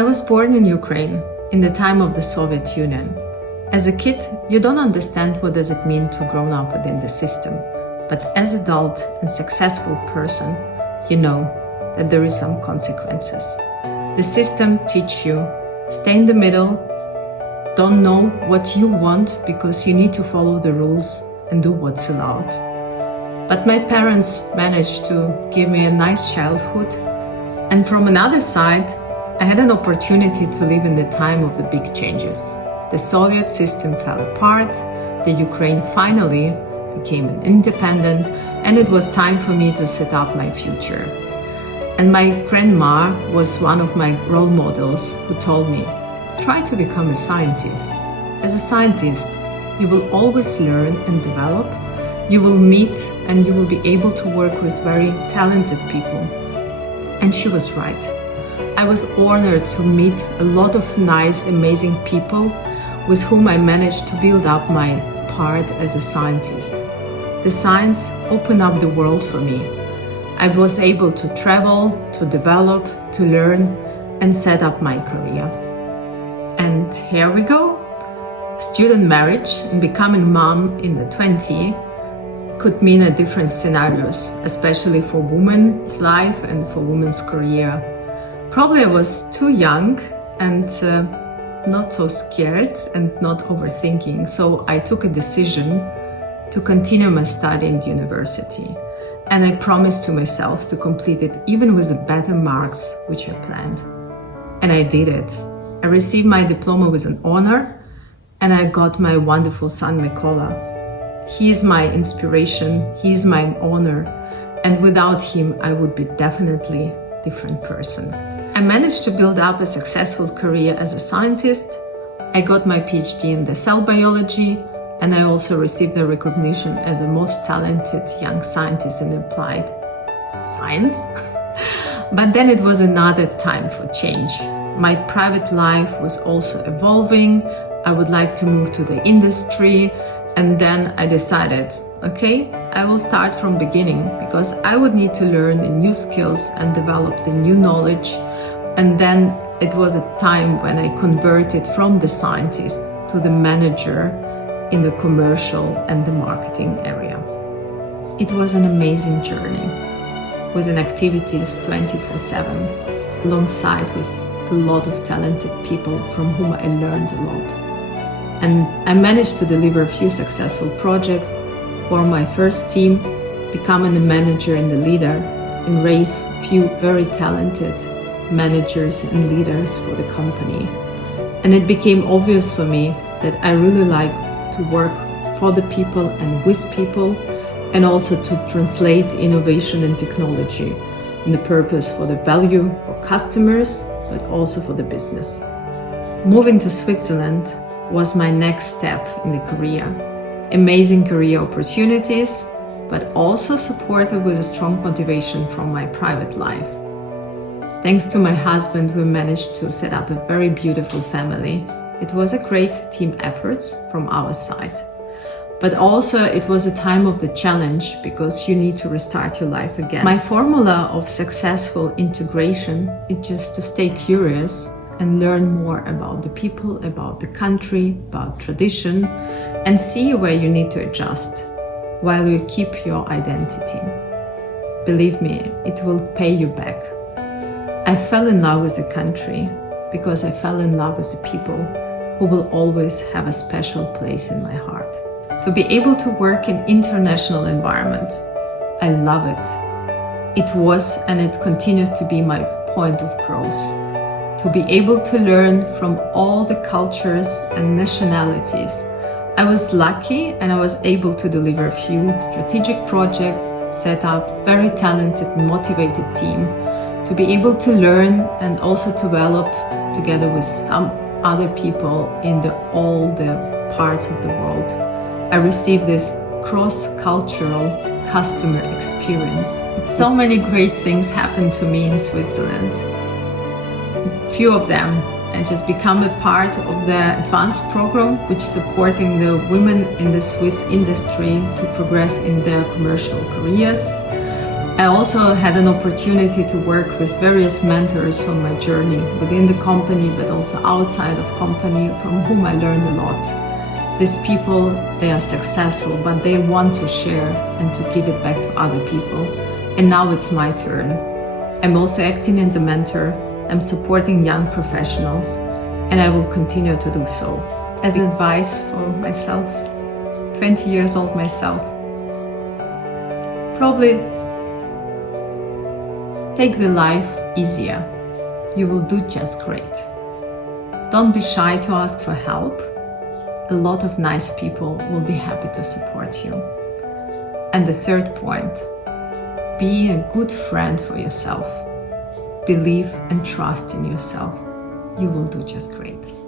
I was born in Ukraine in the time of the Soviet Union. As a kid, you don't understand what does it mean to grow up within the system. But as an adult and successful person, you know that there is some consequences. The system teach you, stay in the middle, don't know what you want because you need to follow the rules and do what's allowed. But my parents managed to give me a nice childhood. And from another side, I had an opportunity to live in the time of the big changes. The Soviet system fell apart, the Ukraine finally became an independent, and it was time for me to set up my future. And my grandma was one of my role models who told me, try to become a scientist. As a scientist, you will always learn and develop. You will meet and you will be able to work with very talented people. And she was right. I was honored to meet a lot of nice, amazing people with whom I managed to build up my part as a scientist. The science opened up the world for me. I was able to travel, to develop, to learn, and set up my career. And here we go. Student marriage and becoming mom in the 20s could mean a different scenarios, especially for women's life and for women's career. Probably I was too young and not so scared and not overthinking, so I took a decision to continue my study in university. And I promised to myself to complete it even with better marks, which I planned. And I did it. I received my diploma with an honor, and I got my wonderful son, Mikola. He is my inspiration, he is my honor, and without him, I would be definitely a different person. I managed to build up a successful career as a scientist. I got my PhD in the cell biology, and I also received the recognition as the most talented young scientist in applied science. But then it was another time for change. My private life was also evolving. I would like to move to the industry. And then I decided, okay, I will start from beginning because I would need to learn the new skills and develop the new knowledge. And then it was a time when I converted from the scientist to the manager in the commercial and the marketing area. It was an amazing journey with an activities 24/7 alongside with a lot of talented people from whom I learned a lot. And I managed to deliver a few successful projects, form my first team, becoming a manager and a leader, and raise a few very talented managers and leaders for the company. And it became obvious for me that I really like to work for the people and with people, and also to translate innovation and technology and the purpose for the value for customers, but also for the business. Moving to Switzerland was my next step in the career. Amazing career opportunities, but also supported with a strong motivation from my private life. Thanks to my husband, we managed to set up a very beautiful family. It was a great team effort from our side. But also it was a time of the challenge because you need to restart your life again. My formula of successful integration is just to stay curious and learn more about the people, about the country, about tradition, and see where you need to adjust while you keep your identity. Believe me, it will pay you back. I fell in love with the country because I fell in love with the people who will always have a special place in my heart. To be able to work in international environment, I love it. It was and it continues to be my point of growth. To be able to learn from all the cultures and nationalities. I was lucky and I was able to deliver a few strategic projects, set up very talented, motivated team, to be able to learn and also develop together with some other people in all the parts of the world. I received this cross-cultural customer experience. So many great things happened to me in Switzerland. Few of them, I just become a part of the advanced program which supporting the women in the Swiss industry to progress in their commercial careers. I also had an opportunity to work with various mentors on my journey within the company, but also outside of company, from whom I learned a lot. These people, they are successful, but they want to share and to give it back to other people. And now it's my turn. I'm also acting as a mentor. I'm supporting young professionals, and I will continue to do so. As advice for myself, 20 years old myself, probably take the life easier. You will do just great. Don't be shy to ask for help. A lot of nice people will be happy to support you. And the third point, be a good friend for yourself. Believe and trust in yourself. You will do just great.